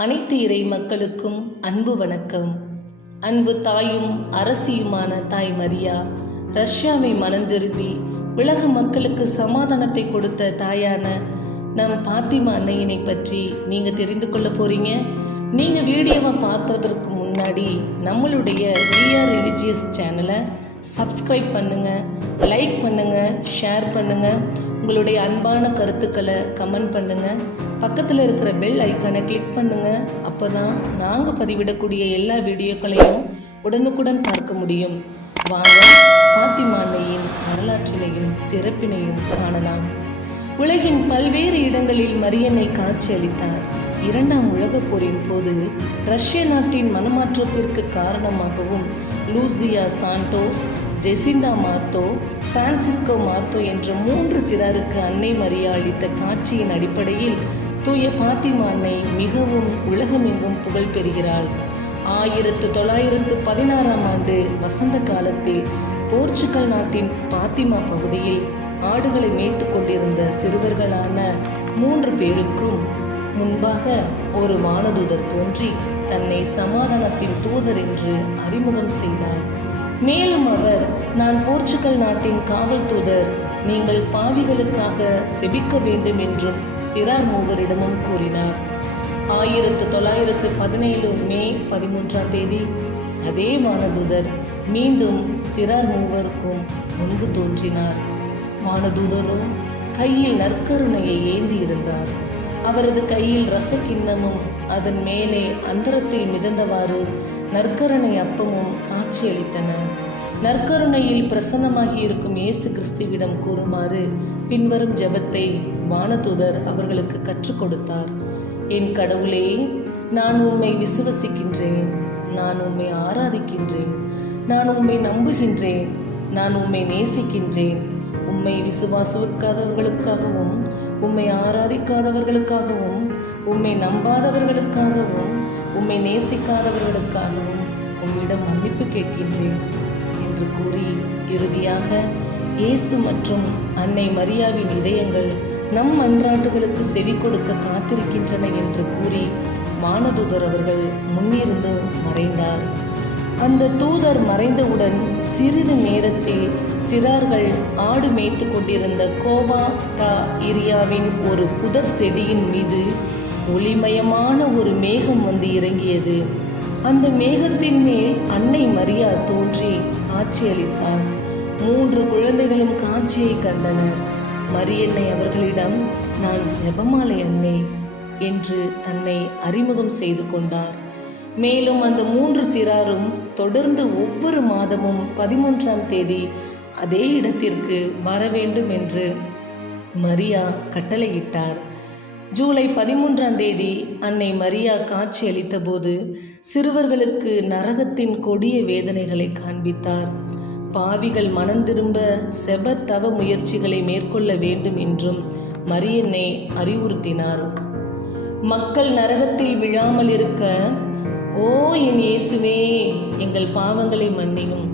அனைத்து இறை மக்களுக்கும் அன்பு வணக்கம். அன்பு தாயும் அரசியுமான தாய் மரியா ரஷ்யாவை மணந்திரும்பி உலக மக்களுக்கு சமாதானத்தை கொடுத்த தாயான நம் பாத்திமா அன்னையினை பற்றி நீங்க தெரிந்து கொள்ள போறீங்க. நீங்க வீடியோவை பார்ப்பதற்கு முன்னாடி நம்மளுடைய விஆர் ரிலிஜியஸ் சேனலை சப்ஸ்கிரைப் பண்ணுங்க லைக் பண்ணுங்க ஷேர் பண்ணுங்க. உங்களுடைய அன்பான கருத்துக்களை கமெண்ட் பண்ணுங்கள் பக்கத்தில் இருக்கிற பெல் ஐக்கானை கிளிக் அப்போ தான் நாங்கள் பதிவிடக்கூடிய எல்லா வீடியோக்களையும் உடனுக்குடன் பார்க்க முடியும். வாங்க பாத்திமா அன்னையின் வரலாற்றினையும் சிறப்பினையும் காணலாம். உலகின் பல்வேறு இடங்களில் மரியன்னை காட்சியளித்தார். இரண்டாம் உலகப் போரின் போது ரஷ்ய நாட்டின் மனமாற்றத்திற்கு காரணமாகவும் Lucia Santos Jacinta Marto Francisco Marto என்ற மூன்று சிறாருக்கு அன்னை மரியா அளித்த காட்சியின் அடிப்படையில் தூய பாத்திமா அன்னை மிகவும் உலகமெங்கும் புகழ் பெறுகிறாள். ஆயிரத்து தொள்ளாயிரத்து பதினாறாம் ஆண்டு வசந்த காலத்தில் போர்ச்சுகல் நாட்டின் பாத்திமா பகுதியில் ஆடுகளை மேய்த்து கொண்டிருந்த சிறுவர்களான மூன்று பேருக்கும் முன்பாக ஒரு வானதூதர் தோன்றி தன்னை சமாதானத்தின் தூதர் என்று அறிமுகம் செய்தார். மேலும் அவர் நான் போர்ச்சுகல் நாட்டின் காவல் தூதர் நீங்கள் பாவிகளுக்காக செபிக்க வேண்டும் என்றும் சிறார் மூவரிடமும் கூறினார். ஆயிரத்து தொள்ளாயிரத்து பதினேழு மே பதிமூன்றாம் தேதி அதே வானதூதர் மீண்டும் சிறார் மூவருக்கும் முன்பு தோன்றினார். வானதூதரோ கையில் நற்கருணையை ஏந்தி இருந்தார். அவரது கையில் ரசக்கிண்ணமும் அதன் மேலே அந்தரத்தில் மிதந்தவாறு நற்கருணை அப்பமும் காட்சியளித்தன. நற்கருணையில் பிரசன்னமாகி இருக்கும் இயேசு கிறிஸ்துவிடம் கூறுமாறு பின்வரும் ஜெபத்தை வானதூதர் அவர்களுக்கு கற்றுக் கொடுத்தார். என் கடவுளே நான் உண்மை விசுவசிக்கின்றேன். நான் உண்மை ஆராதிக்கின்றேன். நான் உண்மை நம்புகின்றேன். நான் உம்மை நேசிக்கின்றேன். உம்மை விசுவாசுக்காதவர்களுக்காகவும் உம்மை ஆராதிக்காதவர்களுக்காகவும் உம்மை நம்பாதவர்களுக்காகவும் உம்மை நேசிக்காதவர்களுக்காகவும் உம்மிடம் மன்னிப்பு கேட்கின்றேன். என்று கூறி இறுதியாக இயேசு மற்றும் அன்னை மரியாவின் இதயங்கள் நம் மன்றாட்டுகளுக்கு செவி கொடுக்க காத்திருக்கின்றன என்று கூறி மானதூதர் அவர்கள் முன்னிருந்து மறைந்தார். அந்த தூதர் மறைந்தவுடன் சிறிது நேரத்தில் சிறார்கள் ஆடு மேய்த்து கொண்டிருந்த கோவா டா ஏரியாவின் ஒரு புதர் செடியின் மீது ஒளிமயமான ஒரு மேகம் வந்து இறங்கியது. அந்த மேகத்தின் மேல் அன்னை மரியா தோன்றி ஆட்சியளித்தார். மூன்று குழந்தைகளும் காட்சியை கண்டனர். மரியன்னை அவர்களிடம் நான் ஜெபமாலை அன்னை என்று தன்னை அறிமுகம் செய்து கொண்டார். மேலும் அந்த மூன்று சிறாரும் தொடர்ந்து ஒவ்வொரு மாதமும் பதிமூன்றாம் தேதி அதே இடத்திற்கு வர வேண்டும் என்று மரியா கட்டளையிட்டார். ஜூலை பதிமூன்றாம் தேதி அன்னை மரியா காட்சியளித்த போது சிறுவர்களுக்கு நரகத்தின் கொடிய வேதனைகளை காண்பித்தார். பாவிகள் மனம் திரும்ப செப தவ முயற்சிகளை மேற்கொள்ள வேண்டும் என்றும் மரியன்னை அறிவுறுத்தினார். மக்கள் நரகத்தில் விழாமல் இருக்க ஓ என் இயேசுவே எங்கள் பாவங்களை மன்னியும்.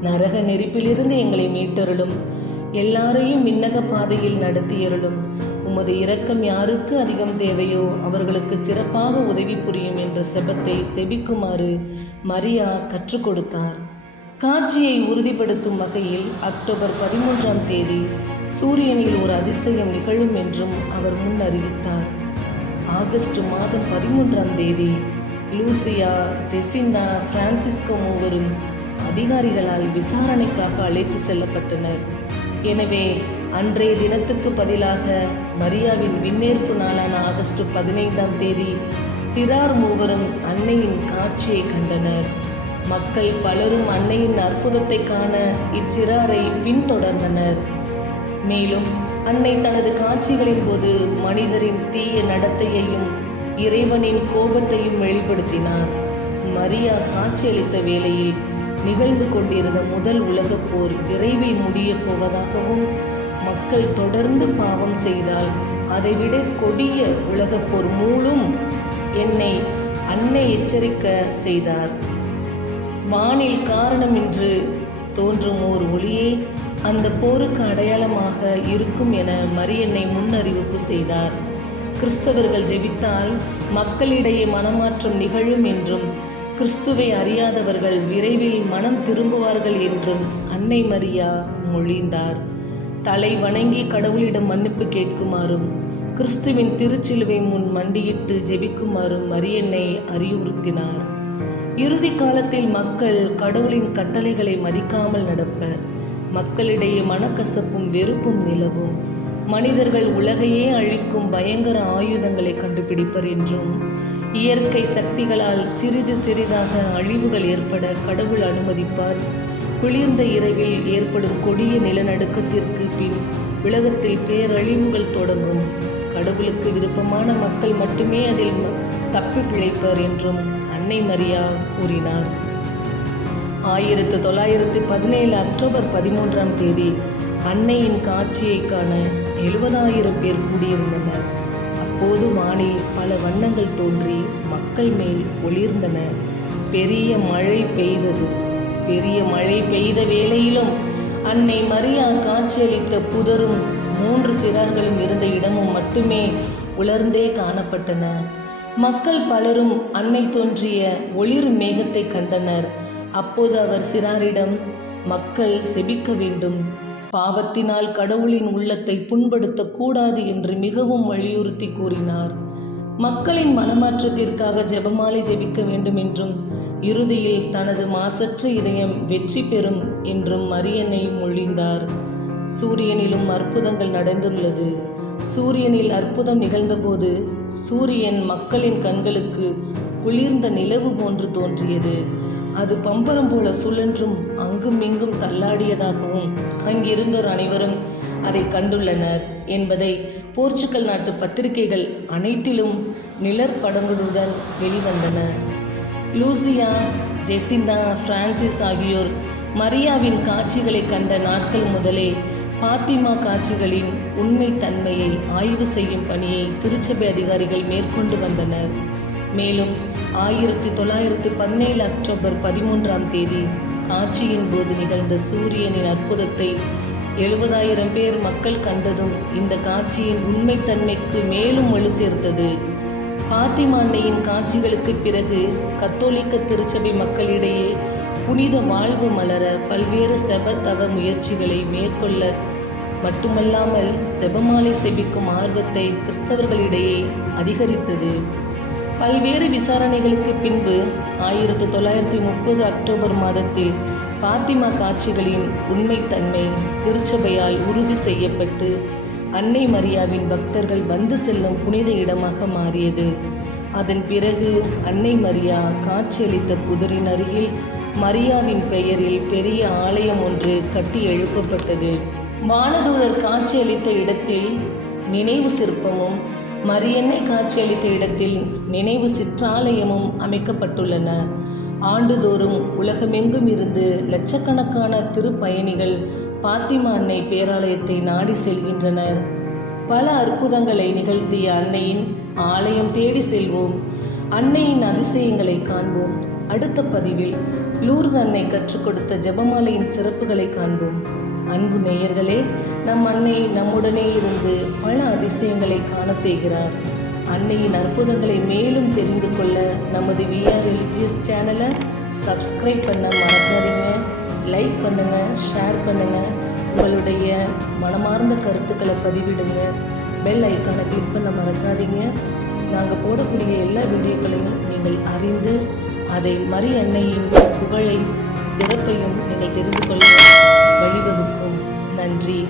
நரக நெருப்பிலிருந்து எங்களை மீட்டருளும். எல்லாரையும் மின்னக பாதையில் நடத்தியருளும். உமது இரக்கம் யாருக்கு அதிகம் தேவையோ அவர்களுக்கு சிறப்பாக உதவி புரியும் என்ற செபத்தை செபிக்குமாறு மரியா கற்றுக் கொடுத்தார். காட்சியை உறுதிப்படுத்தும் வகையில் அக்டோபர் பதிமூன்றாம் தேதி சூரியனில் ஒரு அதிசயம் நிகழும் என்றும் அவர் முன் அறிவித்தார். ஆகஸ்ட் மாதம் பதிமூன்றாம் தேதி லூசியா ஜெசிண்டா பிரான்சிஸ்கோ மூவரும் அதிகாரிகளால் விசாரணைக்காக அழைத்து செல்லப்பட்டனர். எனவே அன்றைய தினத்துக்கு பதிலாக மரியாவின் விண்ணேற்பு நாளான ஆகஸ்ட் பதினைந்தாம் தேதி சிறார் மூவரும் அன்னையின் காட்சியை கண்டனர். மக்கள் பலரும் அன்னையின் அற்புதத்தை காண இச்சிறாரை பின்தொடர்ந்தனர். மேலும் அன்னை தனது காட்சிகளின் போது மனிதரின் தீய நடத்தையையும் இறைவனின் கோபத்தையும் வெளிப்படுத்தினார். மரியா காட்சியளித்த வேளையில் நிகழ்ந்து கொண்டிருந்த முதல் உலகப் போர் விரைவில் முடியப் போவதாகவும் மக்கள் தொடர்ந்து பாவம் செய்தால் அதைவிட கொடிய உலகப் போர் மூலம் என்னை அன்னை எச்சரிக்க செய்தார். வானில் காரணமின்றி தோன்றும் ஓர் ஒளியே அந்த போருக்கு அடையாளமாக இருக்கும் என மரியன்னை முன்னறிவிப்பு செய்தார். கிறிஸ்தவர்கள் ஜெபித்தால் மக்களிடையே மனமாற்றம் நிகழும் என்றும் கிறிஸ்துவை அறியாதவர்கள் விரைவில் மனம் திரும்புவார்கள் என்றும் அன்னை மரியா மொழிந்தார். தலை வணங்கி கடவுளிடம் மன்னிப்பு கேட்குமாறும் கிறிஸ்துவின் திருச்சிலுவை முன் மண்டியிட்டு ஜெபிக்குமாறும் மரியன்னை அறிவுறுத்தினார். இறுதி காலத்தில் மக்கள் கடவுளின் கட்டளைகளை மதிக்காமல் நடப்பர் மக்களிடையே மனக்கசப்பும் வெறுப்பும் நிலவும். மனிதர்கள் உலகையே அழிக்கும் பயங்கர ஆயுதங்களை கண்டுபிடிப்பர் என்றும் இயற்கை சக்திகளால் சிறிது சிறிதாக அழிவுகள் ஏற்பட கடவுள் அனுமதிப்பார் குளிர்ந்த இரவில் ஏற்படும் கொடிய நிலநடுக்கத்திற்கு பின் உலகத்தில் பேரழிவுகள் தொடங்கும். கடவுளுக்கு விருப்பமான மக்கள் மட்டுமே அதில் தப்பி பிழைப்பர் என்றும் அன்னை மரியா கூறினார். ஆயிரத்து தொள்ளாயிரத்து பதினேழு அக்டோபர் பதிமூன்றாம் தேதி அன்னையின் காட்சியை காண எழுபதாயிரம் பேர் கூடியிருந்தனர். அப்போது வானில் பல வண்ணங்கள் தோன்றி மக்கள் மேல் ஒளிர்ந்தன. பெரிய மழை பெய்தது. பெரிய மழை பெய்த வேளையிலும் அன்னை மரியா காட்சியளித்த புதரும் மூன்று சிறார்களும் இருந்த இடமும் மட்டுமே உலர்ந்தே காணப்பட்டன. மக்கள் பலரும் அன்னை தோன்றிய ஒளிரும் மேகத்தை கண்டனர். அப்போது அவர் சிறாரிடம் மக்கள் செபிக்க வேண்டும். பாவத்தினால் கடவுளின் உள்ளத்தை புண்படுத்தக் கூடாது என்று மிகவும் வலியுறுத்தி கூறினார். மக்களின் மனமாற்றத்திற்காக ஜெபமாலை ஜெபிக்க வேண்டும் என்றும் இறுதியில் தனது மாசற்ற இதயம் வெற்றி பெறும் என்றும் மரியனை மொழிந்தார். சூரியனிலும் அற்புதங்கள் நடந்துள்ளது. சூரியனில் அற்புதம் நிகழ்ந்தபோது சூரியன் மக்களின் கண்களுக்கு குளிர்ந்த நிலவு போன்று தோன்றியது. அது பம்பரம் போல சுழன்றும் அங்கும் இங்கும் தள்ளாடியதாகவும் அங்கிருந்தோர் அனைவரும் அதை கண்டுள்ளனர் என்பதை போர்ச்சுகல் நாட்டு பத்திரிகைகள் அனைத்திலும் நிழற்படங்களுடன் வெளிவந்தன. லூசியா ஜெசிந்தா பிரான்சிஸ் ஆகியோர் மரியாவின் காட்சிகளை கண்ட நாட்கள் முதலே பாத்திமா காட்சிகளின் உண்மை தன்மையை ஆய்வு செய்யும் பணியை திருச்சபை அதிகாரிகள் மேற்கொண்டு வந்தனர். மேலும் ஆயிரத்தி தொள்ளாயிரத்தி பதினேழு அக்டோபர் பதிமூன்றாம் தேதி காட்சியின் போது நிகழ்ந்த சூரியனின் அற்புதத்தை எழுபதாயிரம் பேர் மக்கள் கண்டதும் இந்த காட்சியின் உண்மைத்தன்மைக்கு மேலும் வலு சேர்த்தது. பாத்திமா அன்னையின் காட்சிகளுக்கு பிறகு கத்தோலிக்க திருச்சபை மக்களிடையே புனித வாழ்வு மலர பல்வேறு செப தவ முயற்சிகளை மேற்கொள்ள மட்டுமல்லாமல் செபமாலை செபிக்கும் ஆர்வத்தை கிறிஸ்தவர்களிடையே அதிகரித்தது. பல்வேறு விசாரணைகளுக்கு பின்பு ஆயிரத்தி தொள்ளாயிரத்தி முப்பது அக்டோபர் மாதத்தில் பாத்திமா காட்சிகளின் உண்மைத்தன்மை திருச்சபையால் உறுதி செய்யப்பட்டு அன்னை மரியாவின் பக்தர்கள் வந்து செல்லும் புனித இடமாக மாறியது. அதன் பிறகு அன்னை மரியா காட்சியளித்த புதரின் அருகில் மரியாவின் பெயரில் பெரிய ஆலயம் ஒன்று கட்டி எழுப்பப்பட்டது. வானதூதர் காட்சியளித்த இடத்தில் நினைவு சிற்பமும் மரியன்னை காட்சியளித்த இடத்தில் நினைவு சிற்றாலயமும் அமைக்கப்பட்டுள்ளன. ஆண்டுதோறும் உலகமெங்கும் இருந்து லட்சக்கணக்கான திருப்பயணிகள் பாத்திமா அன்னை பேராலயத்தை நாடி செல்கின்றனர். பல அற்புதங்களை நிகழ்த்திய அன்னையின் ஆலயம் தேடி செல்வோம். அன்னையின் அதிசயங்களை காண்போம். அடுத்த பதிவில் லூர்து அன்னை கற்றுக் கொடுத்த ஜெபமாலையின் சிறப்புகளை காண்போம். அன்பு நேயர்களே நம் அன்னை நம்முடனே இருந்து பல அதிசயங்களை காண செய்கிறார். அன்னையின் அற்புதங்களை மேலும் தெரிந்து கொள்ள நமது விஆர் எல்ஜிஎஸ் சேனலை சப்ஸ்கிரைப் பண்ண மறக்காதீங்க. லைக் பண்ணுங்கள் ஷேர் பண்ணுங்கள் உங்களுடைய மனமார்ந்த கருத்துக்களை பதிவிடுங்க. பெல் ஐக்கானை கிளிக் பண்ண மறக்காதீங்க. நாங்கள் போடக்கூடிய எல்லா வீடியோக்களையும் நீங்கள் அறிந்து அதை மறு எண்ணெயின் புகழை சிறப்பையும் நீங்கள் தெரிந்து கொள்ள வழிவகுக்கும் நன்றி.